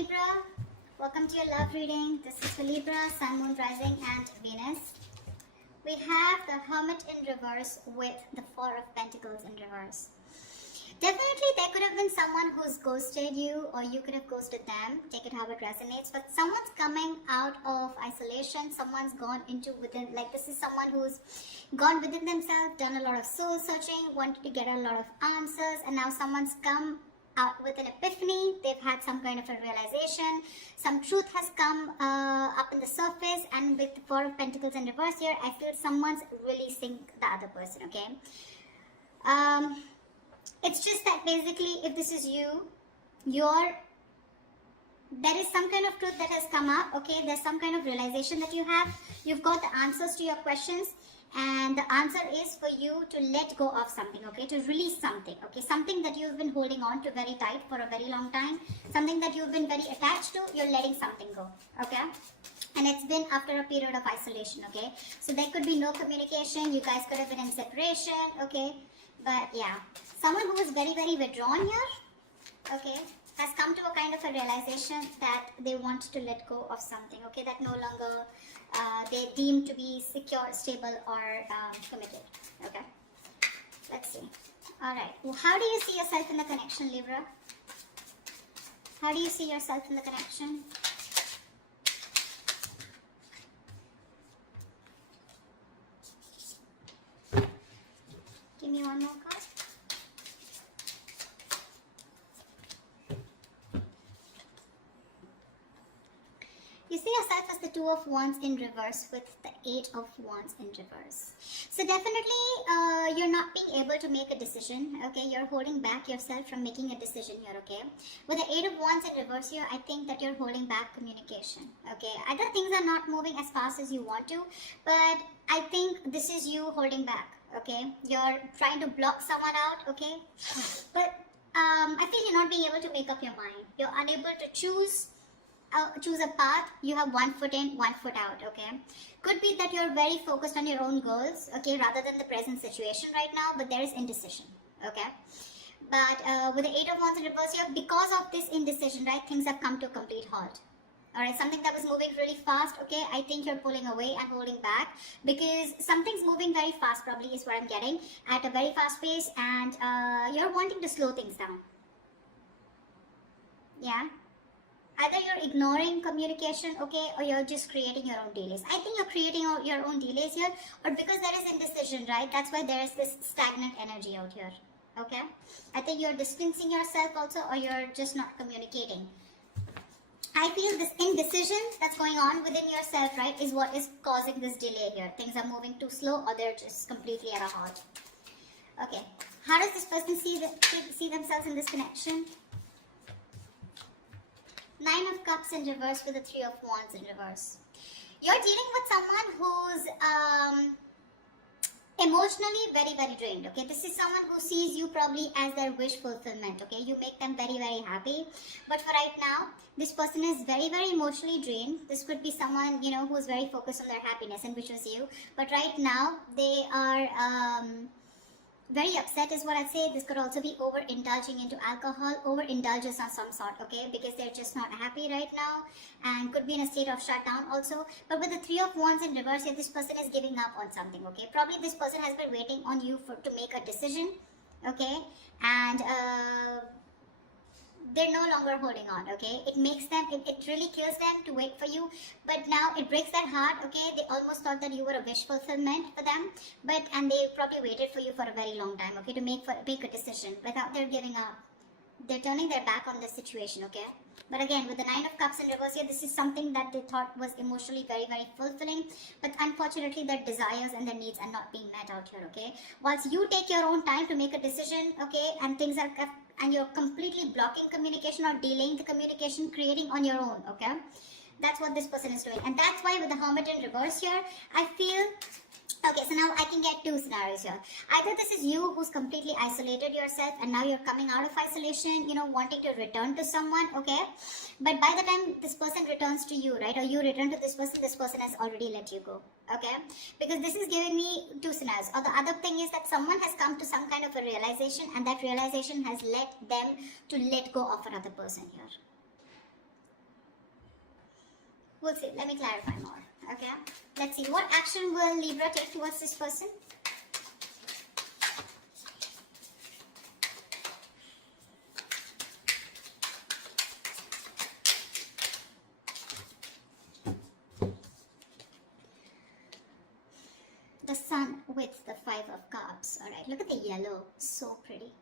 Libra, welcome to your love reading. This is for Libra, Sun, Moon, Rising and Venus. We have the Hermit in reverse with the Four of Pentacles in reverse. Definitely there could have been someone who's ghosted you, or you could have ghosted them. Take it how it resonates. But someone's coming out of isolation. Someone's gone into within, like this is someone who's gone within themselves, done a lot of soul searching, wanted to get a lot of answers, and now someone's come out with an epiphany. They've had some kind of a realization. Some truth has come up in the surface, and with the Four of Pentacles in reverse here, I feel someone's releasing the other person, okay? It's just that basically if this is you, there is some kind of truth that has come up, okay? There's some kind of realization that you have. You've got the answers to your questions, and the answer is for you to let go of something, okay? To release something, okay? Something that you've been holding on to very tight for a very long time. Something that you've been very attached to, you're letting something go, okay? And it's been after a period of isolation, okay? So there could be no communication. You guys could have been in separation, okay? But yeah, someone who is very, very withdrawn here, okay, has come to a kind of a realization that they want to let go of something, okay, that no longer they deem to be secure, stable, or committed, okay. Let's see. All right. Well, how do you see yourself in the connection, Libra? How do you see yourself in the connection? Give me one more card. You see yourself as the Two of Wands in reverse with the Eight of Wands in reverse. So definitely you're not being able to make a decision, okay? You're holding back yourself from making a decision here, okay? With the Eight of Wands in reverse here, I think that you're holding back communication, okay? Either things are not moving as fast as you want to, but I think this is you holding back, okay? You're trying to block someone out, okay? But I feel you're not being able to make up your mind. You're unable to choose a path. You have one foot in, one foot out, okay? Could be that you're very focused on your own goals, okay, rather than the present situation right now, but there is indecision, okay? But with the Eight of Wands in reverse here, because of this indecision, right, things have come to a complete halt. Alright, something that was moving really fast, okay, I think you're pulling away and holding back because something's moving very fast, probably is what I'm getting, at a very fast pace, and you're wanting to slow things down. Yeah? Either you're ignoring communication, okay, or you're just creating your own delays. I think you're creating your own delays here, or because there is indecision, right? That's why there is this stagnant energy out here, okay? I think you're distancing yourself also, or you're just not communicating. I feel this indecision that's going on within yourself, right, is what is causing this delay here. Things are moving too slow, or they're just completely at a halt. Okay, how does this person see themselves in this connection? Nine of Cups in reverse with the Three of Wands in reverse. You're dealing with someone who's emotionally very, very drained, okay? This is someone who sees you probably as their wish fulfillment, okay? You make them very, very happy. But for right now, this person is very, very emotionally drained. This could be someone, you know, who's very focused on their happiness, and which was you. But right now, they are very upset is what I'd say. This could also be overindulging into alcohol, overindulgence of some sort, okay? Because they're just not happy right now, and could be in a state of shutdown also. But with the Three of Wands in reverse here, this person is giving up on something, okay? Probably this person has been waiting on you to make a decision, okay? And they're no longer holding on, okay? It makes them, it really kills them to wait for you, but now it breaks their heart, okay? They almost thought that you were a wish fulfillment for them, and they probably waited for you for a very long time, okay, to make a decision. Without they're giving up, they're turning their back on the situation, okay? But again, with the Nine of Cups in reverse here, this is something that they thought was emotionally very, very fulfilling, but unfortunately their desires and their needs are not being met out here, okay? Once you take your own time to make a decision, okay, and you're completely blocking communication or delaying the communication, creating on your own, okay? That's what this person is doing. And that's why with the Hermit in reverse here, I feel, okay, so now I can get two scenarios here. Either this is you who's completely isolated yourself, and now you're coming out of isolation, you know, wanting to return to someone, okay? But by the time this person returns to you, right, or you return to this person has already let you go, okay? Because this is giving me two scenarios. Or the other thing is that someone has come to some kind of a realization, and that realization has led them to let go of another person here. We'll see. Let me clarify more. Okay. Let's see. What action will Libra take towards this person? The sun with the 5 of cups. All right. Look at the yellow. So pretty.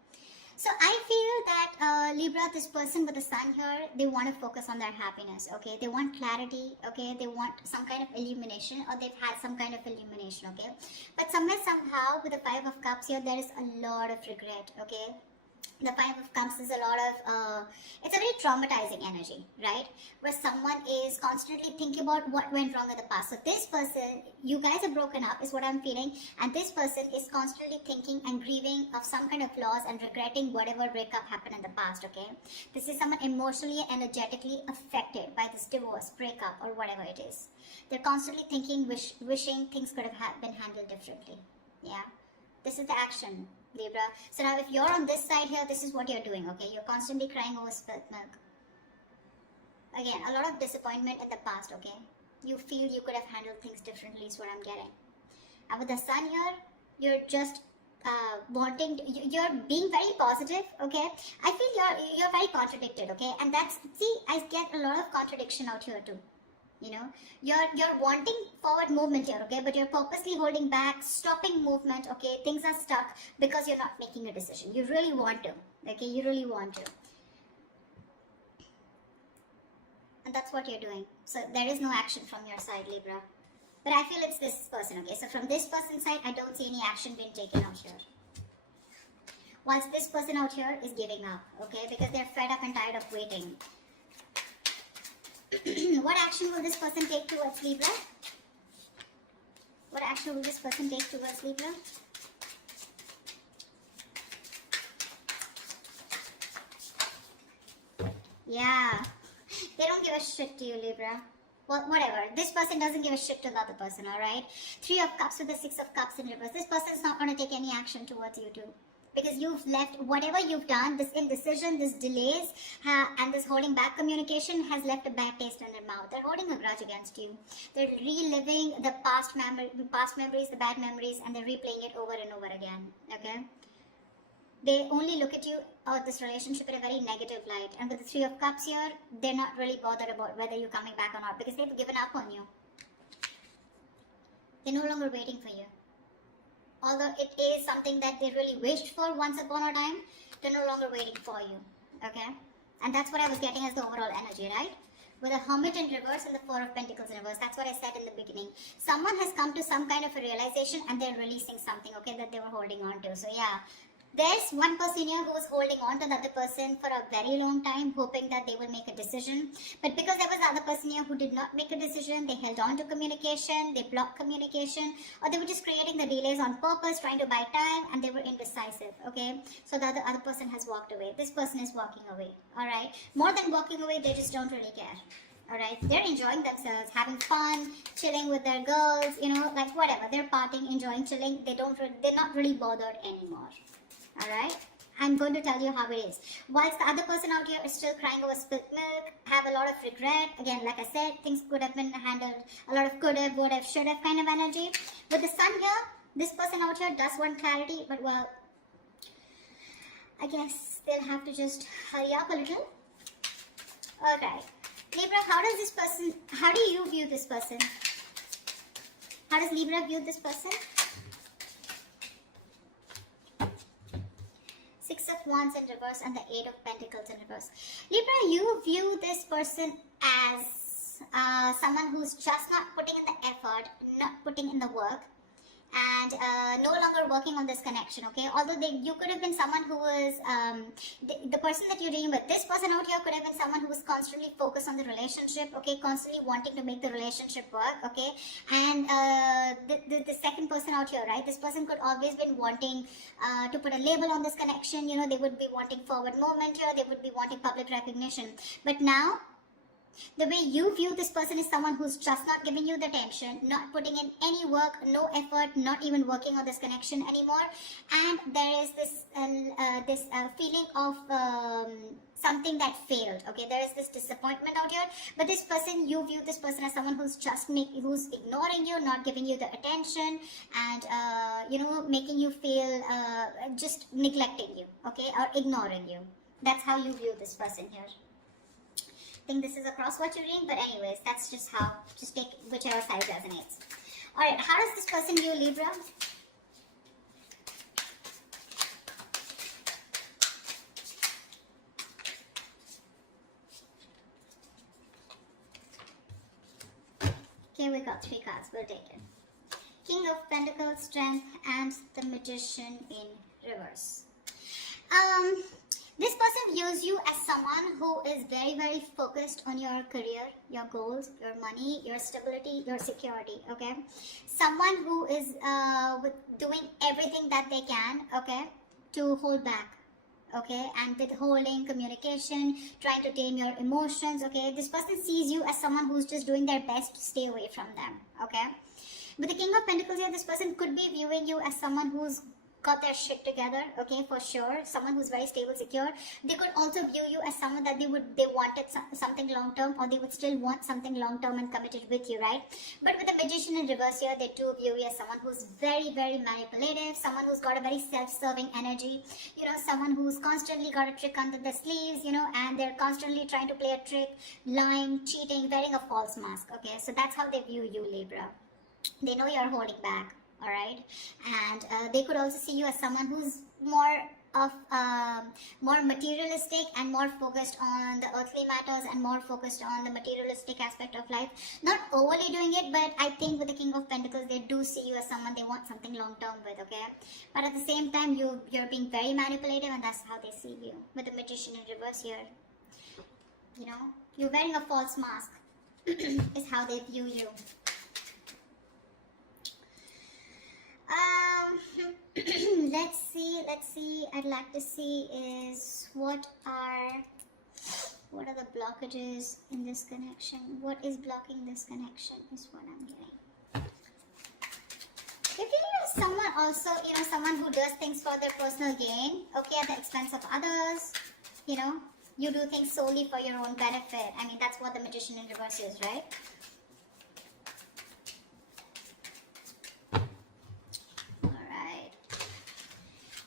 So I feel that Libra, this person with the sun here, they want to focus on their happiness, okay? They want clarity, okay? They want some kind of illumination, or they've had some kind of illumination, okay? But somewhere, somehow, with the 5 of cups here, there is a lot of regret, okay? The 5 of cups is a lot of, it's a very traumatizing energy, right? Where someone is constantly thinking about what went wrong in the past. So this person, you guys are broken up is what I'm feeling. And this person is constantly thinking and grieving of some kind of loss and regretting whatever breakup happened in the past, okay? This is someone emotionally and energetically affected by this divorce, breakup, or whatever it is. They're constantly thinking, wishing things could have been handled differently, yeah? This is the action, Libra. So now if you're on this side here, this is what you're doing, okay? You're constantly crying over spilt milk. Again, a lot of disappointment in the past, okay? You feel you could have handled things differently is what I'm getting. And with the sun here, you're just you're being very positive, okay? I feel you're very contradicted, okay? And that's, see, I get a lot of contradiction out here too. You know, you're wanting forward movement here, okay, but you're purposely holding back, stopping movement, okay? Things are stuck because you're not making a decision. You really want to, okay? You really want to, and that's what you're doing. So there is no action from your side, Libra, but I feel it's this person, okay? So from this person's side, I don't see any action being taken out here, whilst this person out here is giving up, okay, because they're fed up and tired of waiting. What action will this person take towards Libra? What action will this person take towards Libra? Yeah. They don't give a shit to you, Libra. Well, whatever. This person doesn't give a shit to the other person, alright? 3 of Cups with the 6 of Cups in reverse. This person is not going to take any action towards you too. Because you've left, whatever you've done, this indecision, this delays, and this holding back communication has left a bad taste in their mouth. They're holding a grudge against you. They're reliving the past memories, the bad memories, and they're replaying it over and over again, okay? They only look at you or this relationship in a very negative light. And with the 3 of Cups here, they're not really bothered about whether you're coming back or not because they've given up on you. They're no longer waiting for you. Although it is something that they really wished for once upon a time, they're no longer waiting for you, okay? And that's what I was getting as the overall energy, right? With a Hermit in reverse and the 4 of Pentacles in reverse, that's what I said in the beginning. Someone has come to some kind of a realization and they're releasing something, okay, that they were holding on to. So yeah, there's one person here who was holding on to the other person for a very long time, hoping that they will make a decision. But because there was the other person here who did not make a decision, they held on to communication, they blocked communication, or they were just creating the delays on purpose, trying to buy time, and they were indecisive, okay? So the other person has walked away. This person is walking away, all right? More than walking away, they just don't really care. All right, they're enjoying themselves, having fun, chilling with their girls, you know, like whatever. They're partying, enjoying, chilling. They're not really bothered anymore. Alright, I'm going to tell you how it is. Whilst the other person out here is still crying over spilt milk, have a lot of regret. Again, like I said, things could have been handled. A lot of could have, would have, should have kind of energy. With the sun here, this person out here does want clarity, but well, I guess they'll have to just hurry up a little. Alright, Libra, how do you view this person? How does Libra view this person? 6 of Wands in reverse and the 8 of Pentacles in reverse. Libra, you view this person as someone who's just not putting in the effort, not putting in the work, and no longer working on this connection, okay? Although you could have been someone who was, the person that you're dealing with, this person out here could have been someone who was constantly focused on the relationship, okay? Constantly wanting to make the relationship work, okay? And the second person out here, right? This person could always been wanting to put a label on this connection, you know, they would be wanting forward movement here, they would be wanting public recognition. But now, the way you view this person is someone who's just not giving you the attention, not putting in any work, no effort, not even working on this connection anymore. And there is this feeling of something that failed. Okay, there is this disappointment out here, but this person, you view this person as someone who's who's ignoring you, not giving you the attention, and you know, making you feel just neglecting you, okay, or ignoring you. That's how you view this person here. I think this is a cross-watch reading, but anyways, that's just how, just take whichever side resonates. Alright, how does this person view Libra? Okay, we got 3 cards. We'll take it. King of Pentacles, Strength, and the Magician in reverse. This person views you as someone who is very, very focused on your career, your goals, your money, your stability, your security, okay? Someone who is doing everything that they can, okay, to hold back, okay, and withholding communication, trying to tame your emotions, okay? This person sees you as someone who's just doing their best to stay away from them, okay? With the King of Pentacles here, this person could be viewing you as someone who's got their shit together, okay, for sure. Someone who's very stable, secure. They could also view you as someone that they wanted something long term, or they would still want something long term and committed with you, right? But with the Magician in reverse here, they do view you as someone who's very, very manipulative, someone who's got a very self-serving energy, you know, someone who's constantly got a trick under the sleeves, you know, and they're constantly trying to play a trick, lying, cheating, wearing a false mask, okay? So that's how they view you, Libra. They know you're holding back. All right, and they could also see you as someone who's more materialistic and more focused on the earthly matters and more focused on the materialistic aspect of life. Not overly doing it, but I think with the King of Pentacles, they do see you as someone they want something long term with, okay? But at the same time, you're being very manipulative, and that's how they see you. With the Magician in reverse here, you know, you're wearing a false mask is how they view you. Let's see. I'd like to see is what are the blockages in this connection? What is blocking this connection is what I'm getting. They feel you as someone also, you know, someone who does things for their personal gain, okay, at the expense of others, you know. You do things solely for your own benefit. I mean, that's what the Magician in reverse is, right?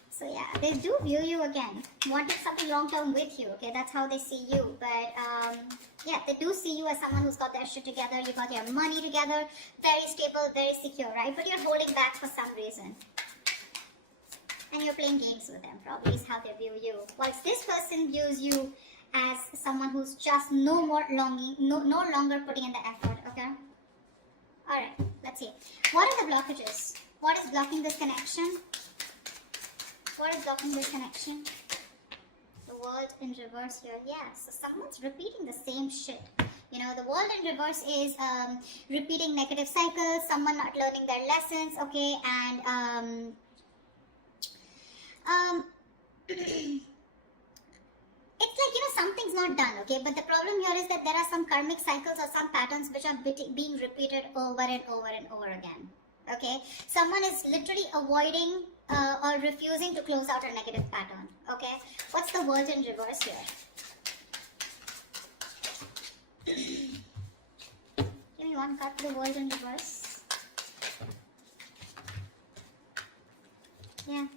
So yeah, they do view you again, wanting something long-term with you, okay? That's how they see you. But yeah, they do see you as someone who's got their shit together, you got your money together, very stable, very secure, right? But you're holding back for some reason. And you're playing games with them, probably is how they view you. Whilst this person views you as someone who's just no longer putting in the effort, okay? Alright, let's see. What are the blockages? What is blocking this connection? What is blocking this connection? The World in reverse here. Yeah, so someone's repeating the same shit. You know, the World in reverse is repeating negative cycles, someone not learning their lessons, okay, and it's like, you know, something's not done, okay, but the problem here is that there are some karmic cycles or some patterns which are being repeated over and over and over again, okay. Someone is literally avoiding or refusing to close out a negative pattern, okay. What's the World in reverse here? Give me one card for the World in reverse. Yeah,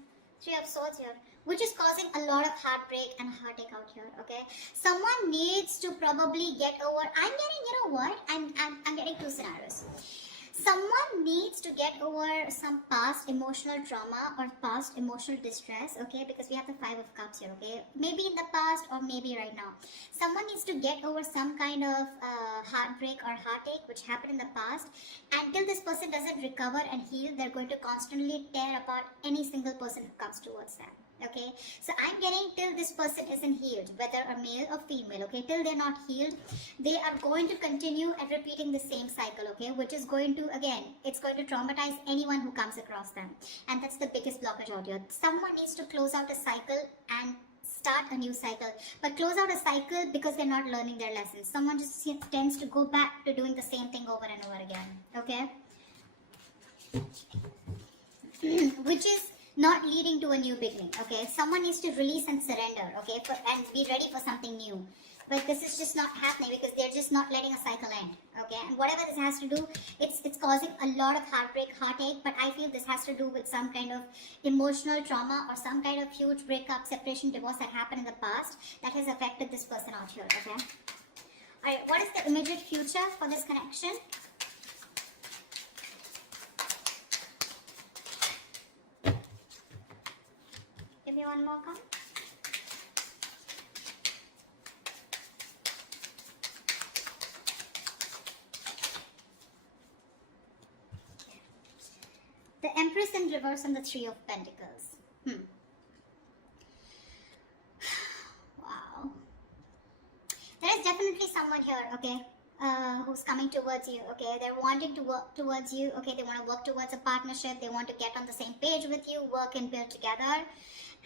Three of Swords here, which is causing a lot of heartbreak and heartache out here, okay. Someone needs to probably get over, I'm getting, you know what, I'm getting 2 scenarios. Someone needs to get over some past emotional trauma or past emotional distress, okay, because we have the 5 of Cups here, okay, maybe in the past or maybe right now. Someone needs to get over some kind of heartbreak or heartache which happened in the past. Until this person doesn't recover and heal, they're going to constantly tear apart any single person who comes towards them. Okay, so I'm getting till this person isn't healed, whether a male or female, okay, till they're not healed, they are going to continue and repeating the same cycle, okay, which is going to, again, it's going to traumatize anyone who comes across them, and that's the biggest blockage out here. Someone needs to close out a cycle and start a new cycle, but close out a cycle because they're not learning their lessons. Someone just tends to go back to doing the same thing over and over again, okay, which is not leading to a new beginning. Okay, someone needs to release and surrender, okay, and be ready for something new. But this is just not happening because they're just not letting a cycle end. Okay, and whatever this has to do, it's causing a lot of heartbreak, heartache. But I feel this has to do with some kind of emotional trauma or some kind of huge breakup, separation, divorce that happened in the past that has affected this person out here. Okay. All right. What is the immediate future for this connection? Give me one more card. The Empress in reverse and the Three of Pentacles. Wow. There is definitely someone here, okay, who's coming towards you, okay. They're wanting to work towards you, okay. They want to work towards a partnership. They want to get on the same page with you, work and build together.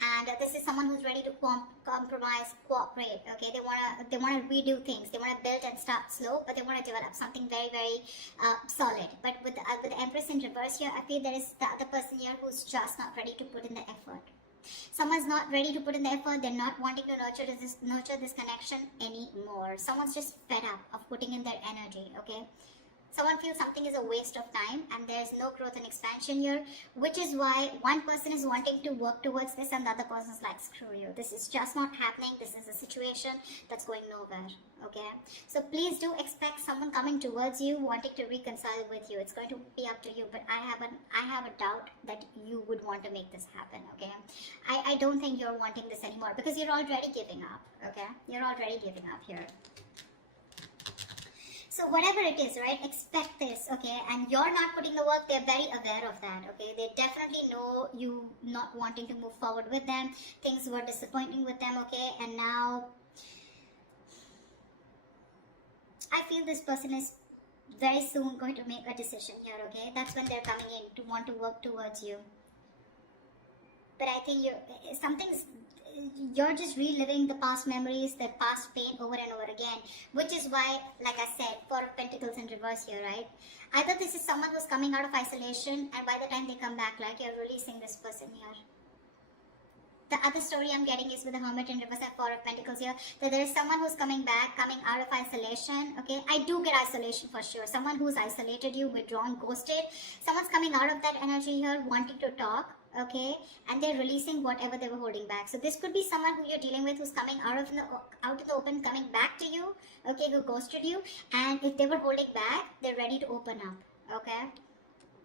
And this is someone who's ready to compromise, cooperate, okay. They want to redo things. They want to build and start slow, but they want to develop something very, very solid. But with the Empress in reverse here, I feel there is the other person here who's just not ready to put in the effort. Someone's not ready to put in the effort. They're not wanting to nurture this connection anymore. Someone's just fed up of putting in their energy, okay. Someone feels something is a waste of time and there's no growth and expansion here, which is why one person is wanting to work towards this and the other person is like, screw you. This is just not happening. This is a situation that's going nowhere, okay? So please do expect someone coming towards you, wanting to reconcile with you. It's going to be up to you, but I have a doubt that you would want to make this happen, okay? I don't think you're wanting this anymore because you're already giving up, okay? You're already giving up here. So whatever it is, right, expect this, okay, and you're not putting the work. They're very aware of that, okay. They definitely know you not wanting to move forward with them. Things were disappointing with them, okay, and now I feel this person is very soon going to make a decision here, okay. That's when they're coming in to want to work towards you. But I think you're just reliving the past memories, the past pain over and over again, which is why, like I said, Four of Pentacles in reverse here, right? Either this is someone who's coming out of isolation and by the time they come back, like, you're releasing this person here. The other story I'm getting is with the Hermit in reverse and Four of Pentacles here, that there is someone who's coming back, coming out of isolation, okay? I do get isolation for sure. Someone who's isolated you, withdrawn, ghosted. Someone's coming out of that energy here, wanting to talk, okay, and they're releasing whatever they were holding back. So this could be someone who you're dealing with who's coming out in the open, coming back to you, okay, who ghosted you, and if they were holding back, they're ready to open up, okay.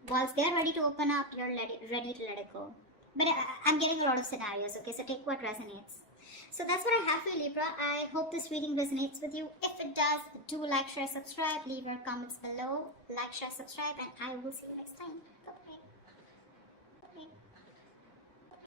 Once they're ready to open up, you're ready to let it go. But I'm getting a lot of scenarios, okay, so take what resonates. So that's what I have for you, Libra. I hope this reading resonates with you. If it does, do like, share, subscribe, leave your comments below, like, share, subscribe, and I will see you next time. Bye-bye.